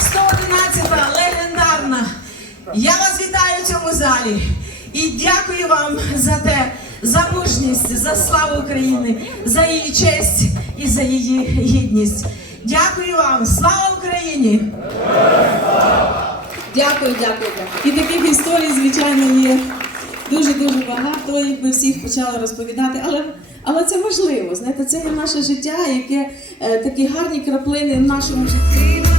111-та легендарна. Я вас вітаю в цьому залі і дякую вам за те, за мужність, за славу України, за її честь і за її гідність. Дякую вам, слава Україні! Дякую, дякую, дякую. І таких історій, звичайно, є дуже-дуже багато, якби всіх почали розповідати. Але, але це важливо. Знаєте, це є наше життя, яке е, такі гарні краплини в нашому житті.